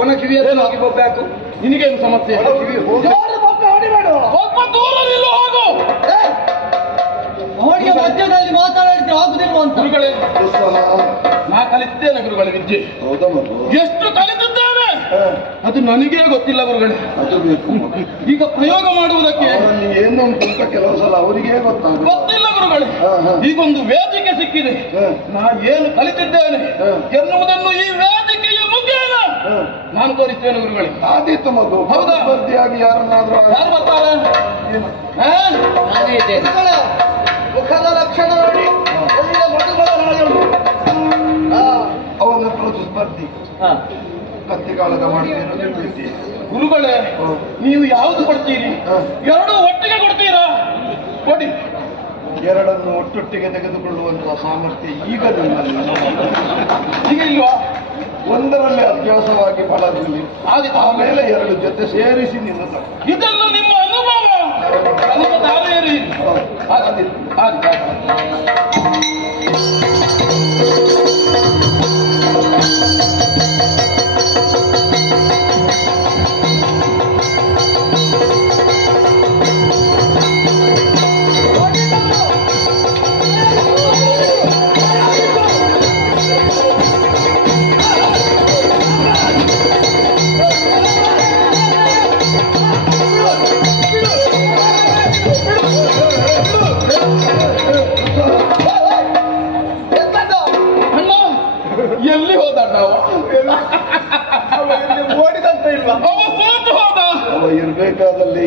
ಅವನ ಕಿವಿಯಲ್ಲಿ ಹೋಗಿ ಹಾಕು ನಿನಗೇನು ಸಮಸ್ಯೆ? ಅವನಿಗೆ ಮಧ್ಯದಲ್ಲಿ ಮಾತಾಡಿದ್ರೆ ಆಗುದಿಲ್ವ ಅಂತ? ಗುರುಗಳೇ. ನಾ ಕಲಿತಿದ್ದೇನೆ ಗುರುಗಳ ವಿದ್ಯೆ. ಹೌದಾ ಮಗು? ಎಷ್ಟು ಕಲಿತಿದ್ದೇನೆ? ಅದು ನನಗೇ ಗೊತ್ತಿಲ್ಲ ಗುರುಗಳೇ. ಅದು ಬೇಕು ಈಗ ಪ್ರಯೋಗ ಮಾಡುವುದಕ್ಕೆ ಏನು ಅಂತ ಕೆಲವು ಸಲ ಅವರಿಗೆ ಗೊತ್ತಾಗ ಗೊತ್ತಿಲ್ಲ ಗುರುಗಳೇ. ಈಗೊಂದು ವೇದಿಕೆ ಸಿಕ್ಕಿದೆ. ನಾ ಏನು ಕಲಿತಿದ್ದೇನೆ. ಎನ್ನುವುದನ್ನು ಈ ನಾನು ತೋರಿಸ್ತೇನೆ ಗುರುಗಳೇ. ಆದೀತು ಮಗು ಹೌದಾ? ಸ್ಪರ್ಧಿಯಾಗಿ ಯಾರನ್ನಾದ್ರೂ ಯಾರು ಬರ್ತಾರೆ? ಮುಖದ ಲಕ್ಷಣ ನೋಡಿ. ಒಳ್ಳೆಯ ಮಗುಗಳ ನಾಳೆ ಉಂಟು. ಹಾ. ಅವನ ಸ್ಪರ್ಧಿ. ಕತ್ತಿಗಾಳದ ಮಾಡ್ತೀನಿ ಗುರುಗಳೇ ನೀವು ಯಾವ್ದು ಕೊಡ್ತೀರಿ. ಎರಡು ಒಟ್ಟಿಗೆ ಕೊಡ್ತೀರಾ? ಕೊಡಿ. ಎರಡನ್ನು ಒಟ್ಟೊಟ್ಟಿಗೆ ತೆಗೆದುಕೊಳ್ಳುವಂತಹ ಸಾಮರ್ಥ್ಯ ಈಗ ನಿಮ್ಮಲ್ಲಿ ಈಗ ಇಲ್ವಾ? ಒಂದರಲ್ಲಿ ಅಭ್ಯಾಸವಾಗಿ ಬಳದಲ್ಲಿ ಆಗ ಆಮೇಲೆ ಎರಡು ಜೊತೆ ಸೇರಿಸಿ ನಿನ್ನ ಇದನ್ನು ನಿಮ್ಮ ಅನುಭವ.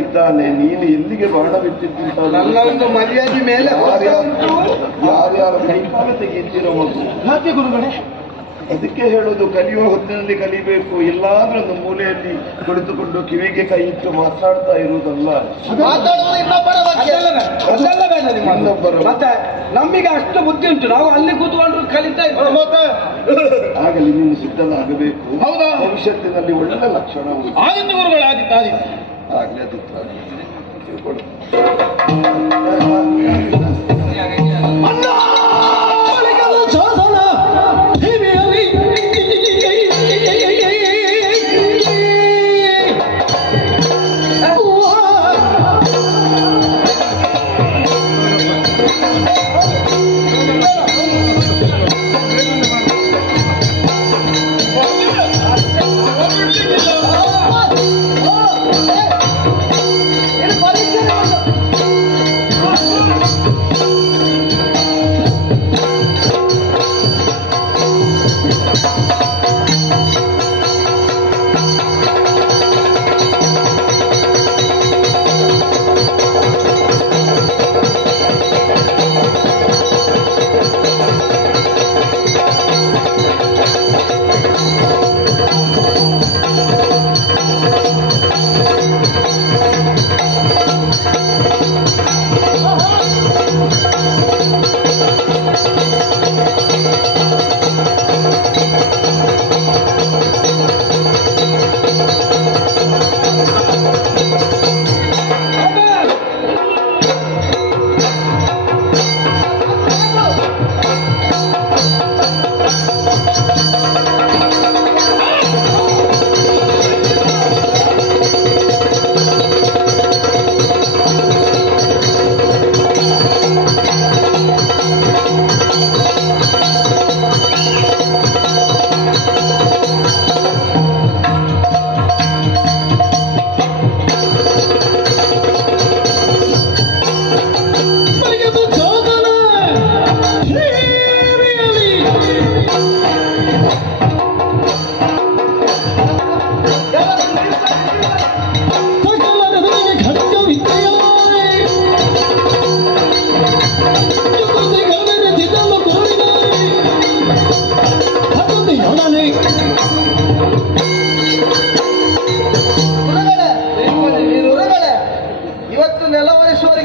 ಇದ್ದಾನೆ ನೀನು ಎಲ್ಲಿಗೆ ಬಾಣ ಬಿಟ್ಟಿದ್ದು ಮರ್ಯಾದೆ ಮೇಲೆ ಯಾರ್ಯಾರ ಕೈಕಾಲ ತೆಗೆಯುತ್ತೀರೋ ಮಗು ಯಾಕೆ ಗುರುಗಳೇ? ಅದಕ್ಕೆ ಹೇಳೋದು ಕಲಿಯುವ ಹೊತ್ತಿನಲ್ಲಿ ಕಲಿಬೇಕು. ಎಲ್ಲಾದ್ರೂ ಒಂದು ಮೂಲೆಯಲ್ಲಿ ಕುಳಿತುಕೊಂಡು ಕಿವಿಗೆ ಕೈ ಇಟ್ಟು ಮಾತಾಡ್ತಾ ಇರುವುದಲ್ಲ. ನಮಗೆ ಅಷ್ಟು ಬುದ್ಧಿ ಉಂಟು. ನಾವು ಅಲ್ಲಿ ಕೂತ್ಕೊಂಡು ಕಲಿತಾ ಇದ್ದೇವೆ. ಮತ್ತೆ? ಆಗಲಿ ನೀನು ಸಿದ್ಧನಾಗಬೇಕು. ಹೌದಾ? ಭವಿಷ್ಯತ್ತಿನಲ್ಲಿ ಒಳ್ಳೆ ಲಕ್ಷಣ ಉಂಟು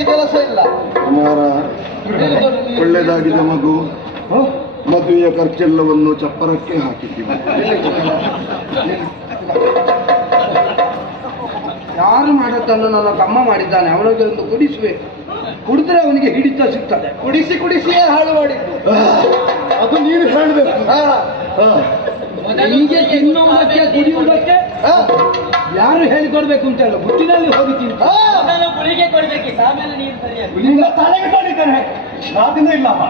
ಕೆಲಸ ಇಲ್ಲ. ಕುಮಾರ ಒಳ್ಳೆದಾಗಿದೆ ಮಗು. ಮದುವೆಯ ಖರ್ಚೆಲ್ಲವನ್ನು ಚಪ್ಪರಕ್ಕೆ ಹಾಕಿದ್ದೀವಿ. ಯಾರು ಮಾಡತ್ತನ್ನು ನನ್ನ ತಮ್ಮ ಮಾಡಿದ್ದಾನೆ. ಅವನಿಗೆ ಒಂದು ಕುಡಿಸಬೇಕು ಕುಡಿದ್ರೆ ಅವನಿಗೆ ಹಿಡಿತ ಸಿಗ್ತದೆ. ಕುಡಿಸಿ ಕುಡಿಸಿಯೇ ಹಾಳು ಮಾಡಿದ್ದು. ಅದು ನೀನು ಹೇಳಬೇಕು ಹಾ. ಹೀಗೆ ತಿನ್ನುವುದಕ್ಕೆ ಕುಡಿಯುವುದಕ್ಕೆ? ಯಾರು ಹೇಳಿಕೊಡ್ಬೇಕು ಅಂತ ಹೇಳ. ಮುಟ್ಟಿನಲ್ಲಿ ಹೋಗಿ ತಿಂತ ತಲೆಗೆ ನಾದಿಂದ ಇಲ್ಲಮ್ಮ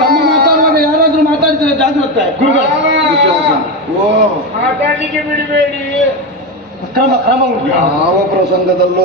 ತಮ್ಮ ಮಾತಾಡುವಾಗ ಯಾರಾದ್ರೂ ಮಾತಾಡ್ತಾರೆ ಜಾಗ್ರತೆ. ಮಾತಾಡ್ಲಿಕ್ಕೆ ಬಿಡಬೇಡಿ. ಕ್ರಮ ಕ್ರಮ ಯಾವ ಪ್ರಸಂಗದಲ್ಲೂ